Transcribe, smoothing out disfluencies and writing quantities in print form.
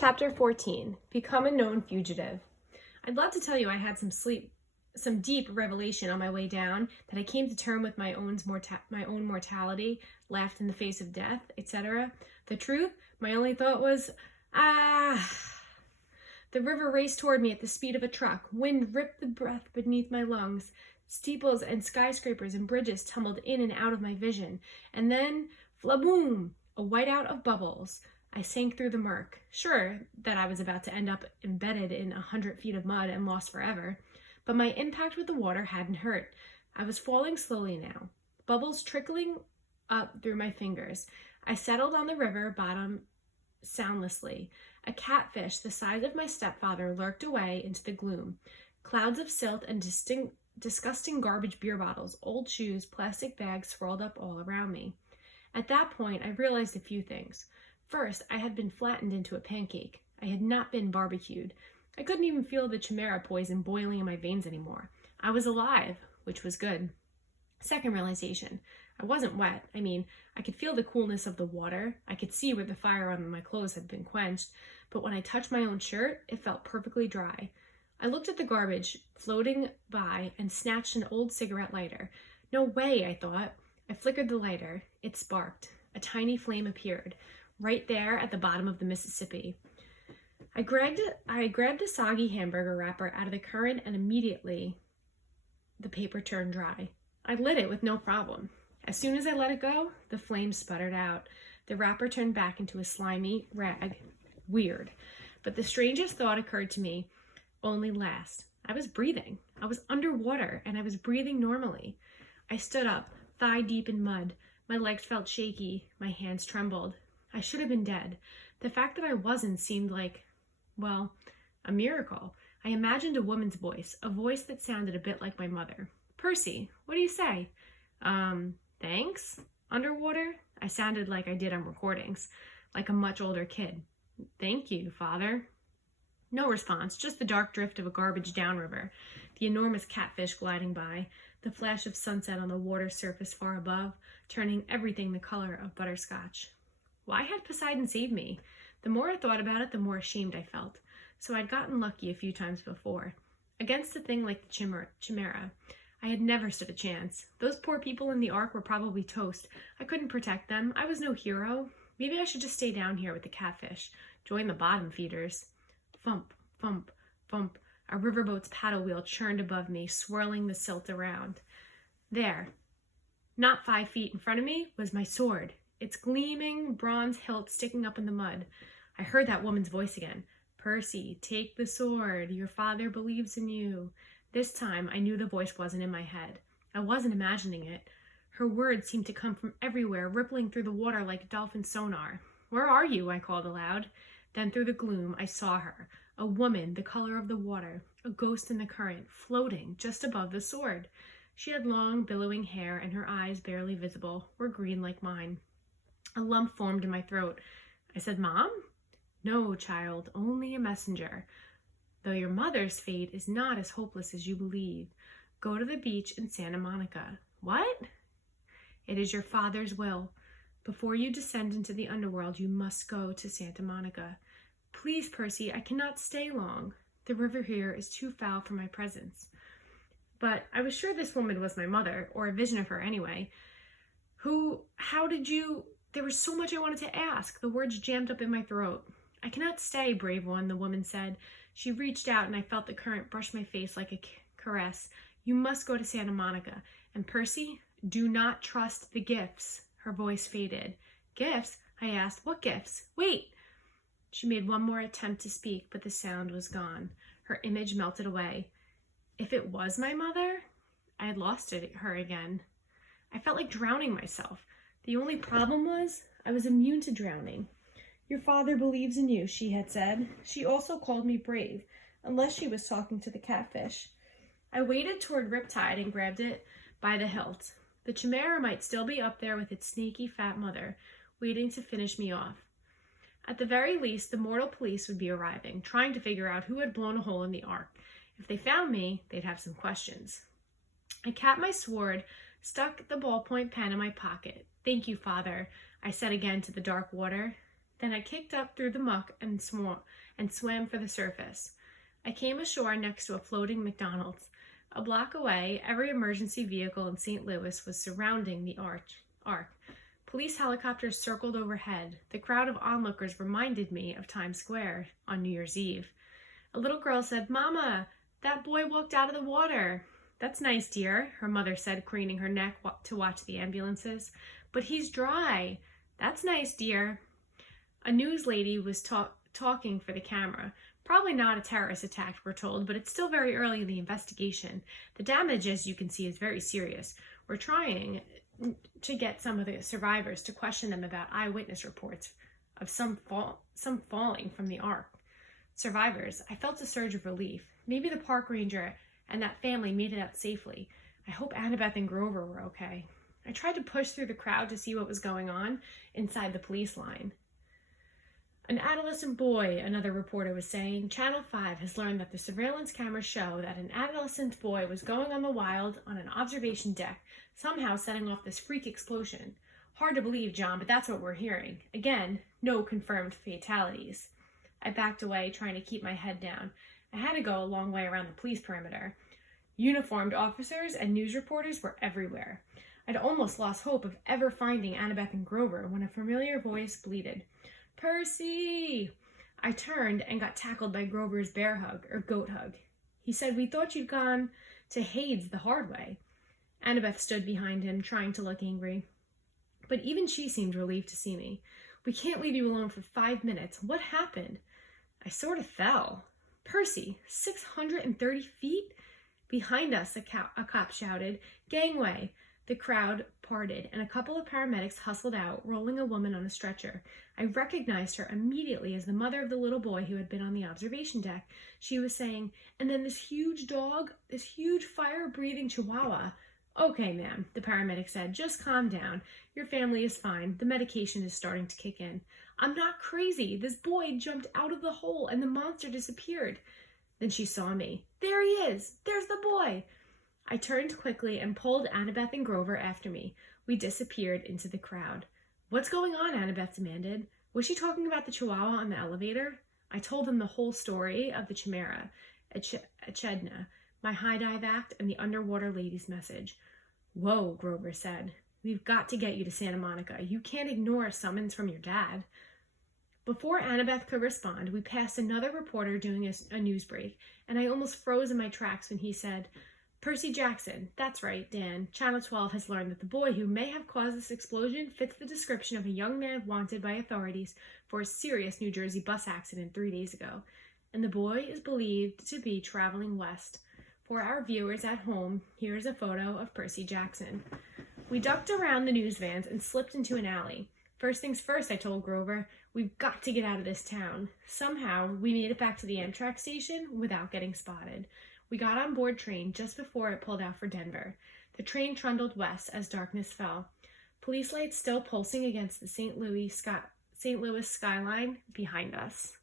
Chapter 14, Become a Known Fugitive. I'd love to tell you I had some deep revelation on my way down, that I came to terms with my own mortality, laughed in the face of death, etc. The truth, my only thought was, The river raced toward me at the speed of a truck. Wind ripped the breath beneath my lungs. Steeples and skyscrapers and bridges tumbled in and out of my vision. And then, flaboom, a whiteout of bubbles. I sank through the murk, sure that I was about to end up embedded in 100 feet of mud and lost forever. But my impact with the water hadn't hurt. I was falling slowly now, bubbles trickling up through my fingers. I settled on the river bottom soundlessly. A catfish the size of my stepfather lurked away into the gloom. Clouds of silt and disgusting garbage beer bottles, old shoes, plastic bags swirled up all around me. At that point, I realized a few things. First, I had been flattened into a pancake. I had not been barbecued. I couldn't even feel the chimera poison boiling in my veins anymore. I was alive, which was good. Second realization, I wasn't wet. I could feel the coolness of the water. I could see where the fire on my clothes had been quenched. But when I touched my own shirt, it felt perfectly dry. I looked at the garbage floating by and snatched an old cigarette lighter. No way, I thought. I flickered the lighter. It sparked. A tiny flame appeared, right there at the bottom of the Mississippi. I grabbed a soggy hamburger wrapper out of the current, and immediately the paper turned dry. I lit it with no problem. As soon as I let it go, the flame sputtered out. The wrapper turned back into a slimy rag. Weird. But the strangest thought occurred to me only last. I was breathing. I was underwater, and I was breathing normally. I stood up, thigh deep in mud. My legs felt shaky. My hands trembled. I should have been dead. The fact that I wasn't seemed like, well, a miracle. I imagined a woman's voice, a voice that sounded a bit like my mother. Percy, what do you say? Thanks? Underwater? I sounded like I did on recordings, like a much older kid. Thank you, Father. No response, just the dark drift of a garbage downriver, the enormous catfish gliding by, the flash of sunset on the water surface far above, turning everything the color of butterscotch. Why had Poseidon saved me? The more I thought about it, the more ashamed I felt. So I'd gotten lucky a few times before. Against a thing like the chimera, I had never stood a chance. Those poor people in the Ark were probably toast. I couldn't protect them. I was no hero. Maybe I should just stay down here with the catfish, join the bottom feeders. Thump, thump, thump. A riverboat's paddle wheel churned above me, swirling the silt around. There, not 5 feet in front of me, was my sword, its gleaming bronze hilt sticking up in the mud. I heard that woman's voice again. Percy, take the sword. Your father believes in you. This time, I knew the voice wasn't in my head. I wasn't imagining it. Her words seemed to come from everywhere, rippling through the water like dolphin sonar. Where are you? I called aloud. Then through the gloom, I saw her. A woman, the color of the water, a ghost in the current, floating just above the sword. She had long, billowing hair, and her eyes, barely visible, were green like mine. A lump formed in my throat. I said, Mom? No, child, only a messenger. Though your mother's fate is not as hopeless as you believe. Go to the beach in Santa Monica. What? It is your father's will. Before you descend into the underworld, you must go to Santa Monica. Please, Percy, I cannot stay long. The river here is too foul for my presence. But I was sure this woman was my mother, or a vision of her anyway. There was so much I wanted to ask. The words jammed up in my throat. I cannot stay, brave one, the woman said. She reached out and I felt the current brush my face like a caress. You must go to Santa Monica. And Percy, do not trust the gifts. Her voice faded. Gifts? I asked. What gifts? Wait! She made one more attempt to speak, but the sound was gone. Her image melted away. If it was my mother, I had lost her again. I felt like drowning myself. The only problem was I was immune to drowning. Your father believes in you, she had said. She also called me brave, unless she was talking to the catfish. I waded toward Riptide and grabbed it by the hilt. The chimera might still be up there with its snaky fat mother, waiting to finish me off. At the very least, the mortal police would be arriving, trying to figure out who had blown a hole in the Ark. If they found me, they'd have some questions. I capped my sword, stuck the ballpoint pen in my pocket. Thank you, Father, I said again to the dark water. Then I kicked up through the muck and swam for the surface. I came ashore next to a floating McDonald's. A block away, every emergency vehicle in St. Louis was surrounding the ark. Police helicopters circled overhead. The crowd of onlookers reminded me of Times Square on New Year's Eve. A little girl said, "Mama, that boy walked out of the water." "That's nice, dear," her mother said, craning her neck to watch the ambulances. "But he's dry." "That's nice, dear." A news lady was talking for the camera. Probably not a terrorist attack, we're told, but it's still very early in the investigation. The damage, as you can see, is very serious. We're trying to get some of the survivors to question them about eyewitness reports of some falling from the ark. Survivors, I felt a surge of relief. Maybe the park ranger and that family made it out safely. I hope Annabeth and Grover were okay. I tried to push through the crowd to see what was going on inside the police line. "An adolescent boy," another reporter was saying. "Channel 5 has learned that the surveillance cameras show that an adolescent boy was going on the wild on an observation deck, somehow setting off this freak explosion. Hard to believe, John, but that's what we're hearing. Again, no confirmed fatalities." I backed away, trying to keep my head down. I had to go a long way around the police perimeter. Uniformed officers and news reporters were everywhere. I'd almost lost hope of ever finding Annabeth and Grover when a familiar voice bleated, "Percy!" I turned and got tackled by Grover's bear hug, or goat hug. He said, "We thought you'd gone to Hades the hard way." Annabeth stood behind him, trying to look angry. But even she seemed relieved to see me. "We can't leave you alone for 5 minutes. What happened?" I sort of fell. "Percy, 630 feet?" Behind us, a cop shouted, "Gangway!" The crowd parted, and a couple of paramedics hustled out, rolling a woman on a stretcher. I recognized her immediately as the mother of the little boy who had been on the observation deck. She was saying, "And then this huge dog, this huge fire-breathing chihuahua." "Okay, ma'am," the paramedic said. "Just calm down. Your family is fine. The medication is starting to kick in." "I'm not crazy. This boy jumped out of the hole and the monster disappeared." Then she saw me. "There he is! There's the boy!" I turned quickly and pulled Annabeth and Grover after me. We disappeared into the crowd. "What's going on?" Annabeth demanded. Was she talking about the chihuahua on the elevator? I told them the whole story of the Chimera, Echidna, my high dive act, and the underwater lady's message. "Whoa," Grover said. "We've got to get you to Santa Monica. You can't ignore a summons from your dad." Before Annabeth could respond, we passed another reporter doing a news break, and I almost froze in my tracks when he said, "Percy Jackson, that's right, Dan. Channel 12 has learned that the boy who may have caused this explosion fits the description of a young man wanted by authorities for a serious New Jersey bus accident 3 days ago. And the boy is believed to be traveling west. For our viewers at home, here is a photo of Percy Jackson." We ducked around the news vans and slipped into an alley. "First things first," I told Grover. "We've got to get out of this town." Somehow, we made it back to the Amtrak station without getting spotted. We got on board train just before it pulled out for Denver. The train trundled west as darkness fell. Police lights still pulsing against the St. Louis skyline behind us.